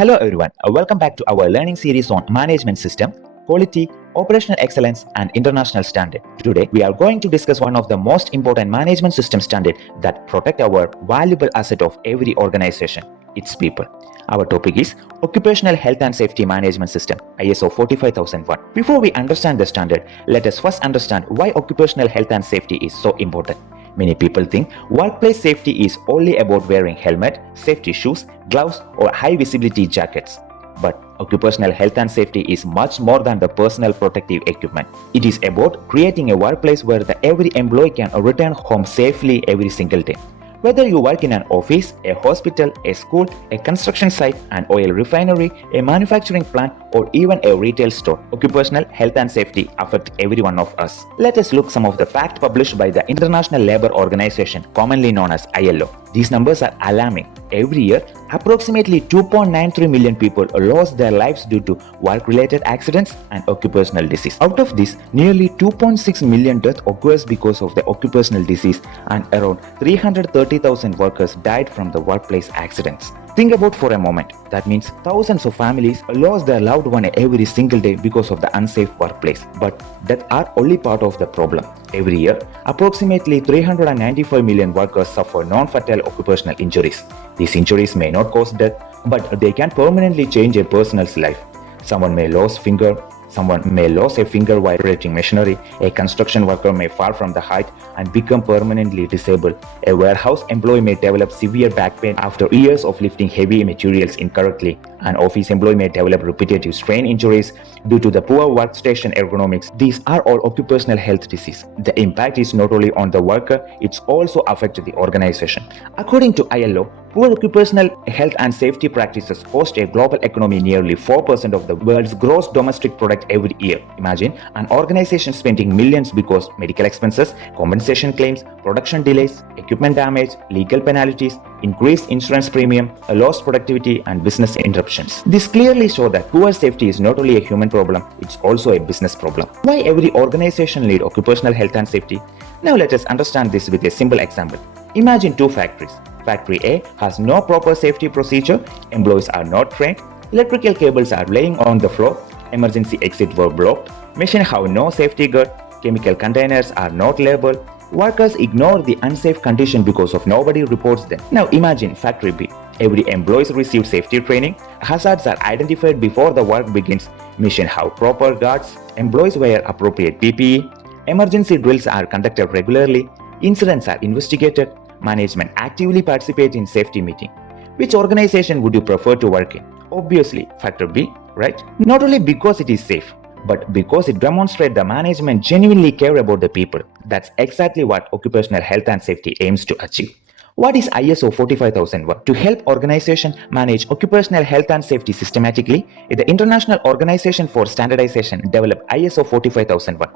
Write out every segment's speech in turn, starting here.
Hello everyone, welcome back to our learning series on management system, quality, operational excellence and international standard. Today we are going to discuss one of the most important management system standard that protect our valuable asset of every organization, its people. Our topic is Occupational Health and Safety Management System, ISO 45001. Before we understand the standard, let us first understand why occupational health and safety is so important. Many people think workplace safety is only about wearing helmet, safety shoes, gloves or high visibility jackets. But occupational health and safety is much more than the personal protective equipment. It is about creating a workplace where every employee can return home safely every single day. Whether you work in an office, a hospital, a school, a construction site, an oil refinery, a manufacturing plant, or even a retail store, occupational health and safety affect every one of us. Let us look some of the facts published by the International Labour Organization, commonly known as ILO. These numbers are alarming. Every year, approximately 2.93 million people lost their lives due to work-related accidents and occupational disease. Out of this, nearly 2.6 million deaths occurs because of the occupational disease and around 330,000 workers died from the workplace accidents. Think about for a moment. That means thousands of families lost their loved one every single day because of the unsafe workplace. But that are only part of the problem. Every year, approximately 395 million workers suffer non-fatal occupational injuries. These injuries may not cause death, but they can permanently change a person's life. Someone may lose a finger while operating machinery. A construction worker may fall from the height and become permanently disabled. A warehouse employee may develop severe back pain after years of lifting heavy materials incorrectly. An office employee may develop repetitive strain injuries due to the poor workstation ergonomics. These are all occupational health diseases. The impact is not only on the worker, it also affects the organization. According to ILO, poor occupational health and safety practices cost a global economy nearly 4% of the world's gross domestic product every year. Imagine an organization spending millions because medical expenses, compensation claims, production delays, equipment damage, legal penalties, increased insurance premium, lost productivity and business interruptions. This clearly shows that poor safety is not only a human problem, it's also a business problem. Why every organization needs occupational health and safety? Now let us understand this with a simple example. Imagine two factories. Factory A has no proper safety procedure, employees are not trained, electrical cables are laying on the floor, emergency exits were blocked, machines have no safety guard, chemical containers are not labeled, workers ignore the unsafe condition because of nobody reports them. Now imagine Factory B. Every employee receives safety training, hazards are identified before the work begins, machines have proper guards, employees wear appropriate PPE, emergency drills are conducted regularly, incidents are investigated, management actively participates in safety meeting. Which organization would you prefer to work in? Obviously, Factor B, right? Not only because it is safe, but because it demonstrates the management genuinely care about the people. That's exactly what occupational health and safety aims to achieve. What is ISO 45001? To help organizations manage occupational health and safety systematically, the International Organization for Standardization developed ISO 45001.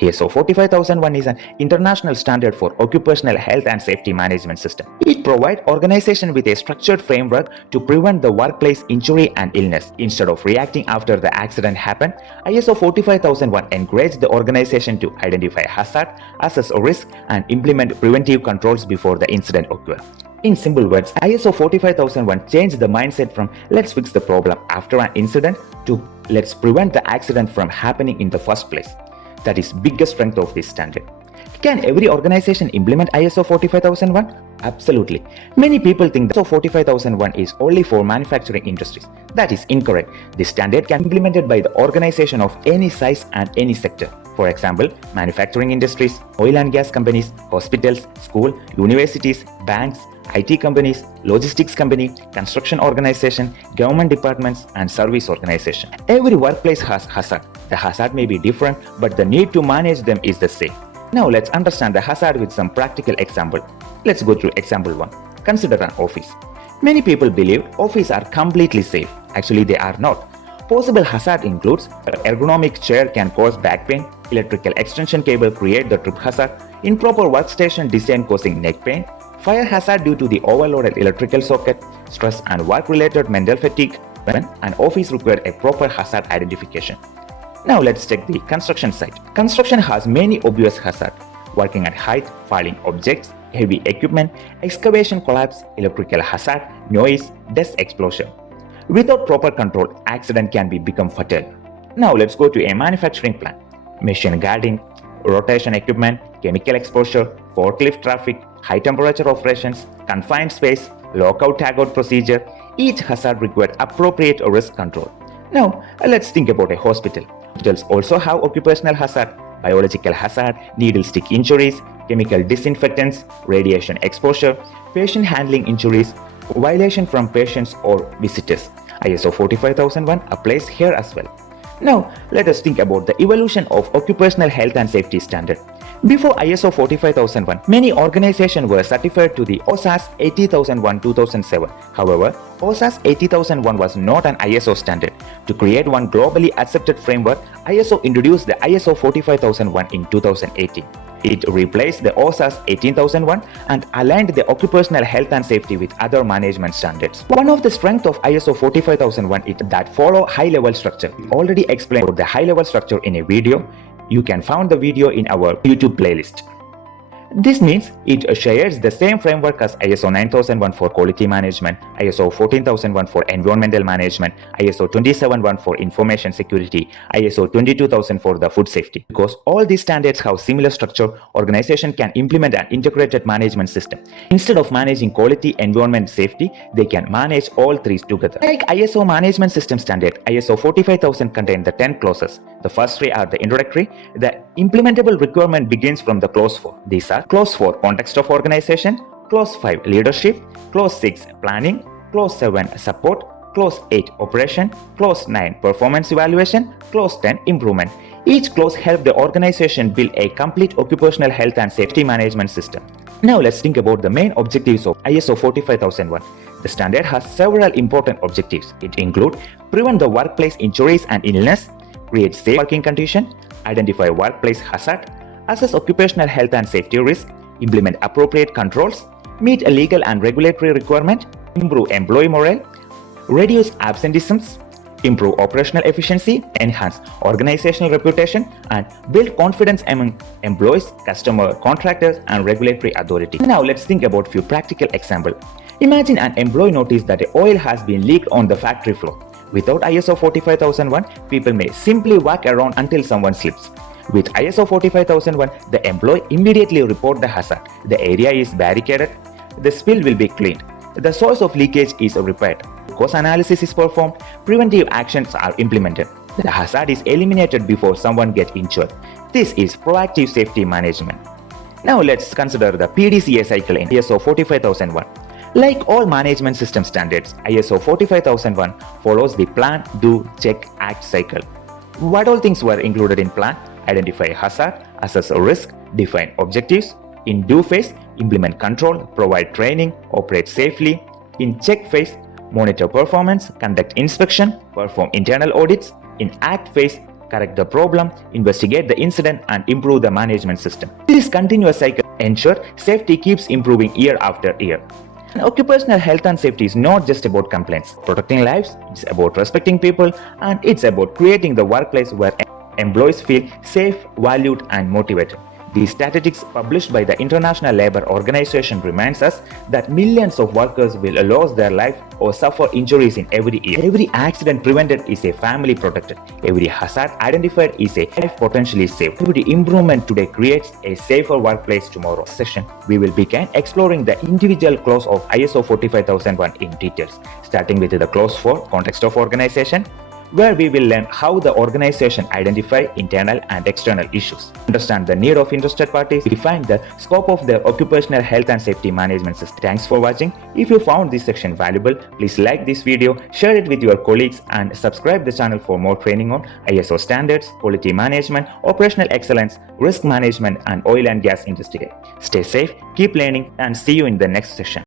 ISO 45001 is an international standard for occupational health and safety management system. It provides organizations with a structured framework to prevent the workplace injury and illness. Instead of reacting after the accident happened, ISO 45001 encourages the organization to identify hazard, assess risk, and implement preventive controls before the incident occurs. In simple words, ISO 45001 changed the mindset from let's fix the problem after an incident to let's prevent the accident from happening in the first place. That is biggest strength of this standard. Can every organization implement ISO 45001? Absolutely. Many people think that ISO 45001 is only for manufacturing industries. That is incorrect. This standard can be implemented by the organization of any size and any sector. For example, manufacturing industries, oil and gas companies, hospitals, schools, universities, banks, IT companies, logistics company, construction organization, government departments, and service organization. Every workplace has hazard. The hazard may be different, but the need to manage them is the same. Now let's understand the hazard with some practical example. Let's go through example 1. Consider an office. Many people believe offices are completely safe. Actually, they are not. Possible hazard includes an ergonomic chair can cause back pain, electrical extension cable create the trip hazard, improper workstation design causing neck pain, fire hazard due to the overloaded electrical socket, stress and work-related mental fatigue when an office requires a proper hazard identification. Now let's check the construction site. Construction has many obvious hazards. Working at height, falling objects, heavy equipment, excavation collapse, electrical hazard, noise, dust explosion. Without proper control, accident can become fatal. Now let's go to a manufacturing plant. Machine guarding, rotation equipment, chemical exposure, forklift traffic, high temperature operations, confined space, lockout tagout procedure. Each hazard required appropriate risk control. Now let's think about a hospital. Hospitals also have occupational hazard, biological hazard, needle stick injuries, chemical disinfectants, radiation exposure, patient handling injuries, violation from patients or visitors. ISO 45001 applies here as well. Now, let us think about the evolution of occupational health and safety standard. Before ISO 45001, many organizations were certified to the OSAS 80001-2007. However, OSAS 80001 was not an ISO standard. To create one globally accepted framework, ISO introduced the ISO 45001 in 2018. It replaced the OSAS 18001 and aligned the occupational health and safety with other management standards. One of the strengths of ISO 45001 is that follow high-level structure. We already explained about the high-level structure in a video. You can find the video in our YouTube playlist. This means it shares the same framework as ISO 9001 for quality management, ISO 14001 for environmental management, ISO 27001 for information security, ISO 22000 for the food safety. Because all these standards have similar structure, organization can implement an integrated management system. Instead of managing quality, environment, safety, they can manage all three together. Like ISO management system standard, ISO 45000 contains the 10 clauses. The first three are the introductory. The implementable requirement begins from the clause 4. These are Clause 4 context of organization, Clause 5 leadership, Clause 6 planning, Clause 7 support, Clause 8 operation, Clause 9 performance evaluation, Clause 10 improvement. Each clause helps the organization build a complete occupational health and safety management system. Now let's think about the main objectives of ISO 45001. The standard has several important objectives. It includes prevent the workplace injuries and illness, create safe working conditions, identify workplace hazard, assess occupational health and safety risk, implement appropriate controls, meet a legal and regulatory requirement, improve employee morale, reduce absenteeisms, improve operational efficiency, enhance organizational reputation, and build confidence among employees, customers, contractors, and regulatory authorities. Now let's think about a few practical examples. Imagine an employee noticed that the oil has been leaked on the factory floor. Without ISO 45001, people may simply walk around until someone slips. With ISO 45001, the employee immediately report the hazard. The area is barricaded. The spill will be cleaned. The source of leakage is repaired. Cause analysis is performed. Preventive actions are implemented. The hazard is eliminated before someone gets injured. This is proactive safety management. Now let's consider the PDCA cycle in ISO 45001. Like all management system standards, ISO 45001 follows the plan, do, check, act cycle. What all things were included in plan? Identify hazard, assess a risk, define objectives. In do phase, implement control, provide training, operate safely. In check phase, monitor performance, conduct inspection, perform internal audits. In act phase, correct the problem, investigate the incident, and improve the management system. This continuous cycle ensures safety keeps improving year after year. And occupational health and safety is not just about complaints. Protecting lives, it's about respecting people, and it's about creating the workplace where employees feel safe, valued, and motivated. The statistics published by the International Labour Organization reminds us that millions of workers will lose their life or suffer injuries in every year. Every accident prevented is a family protected. Every hazard identified is a life potentially saved. Every improvement today creates a safer workplace tomorrow. In this session, we will begin exploring the individual clause of ISO 45001 in details, starting with the clause 4, context of organization, where we will learn how the organization identify internal and external issues, understand the need of interested parties, define the scope of their occupational health and safety management system. Thanks for watching. If you found this section valuable, please like this video, share it with your colleagues, and subscribe the channel for more training on ISO standards, quality management, operational excellence, risk management, and oil and gas industry. Stay safe, keep learning, and see you in the next session.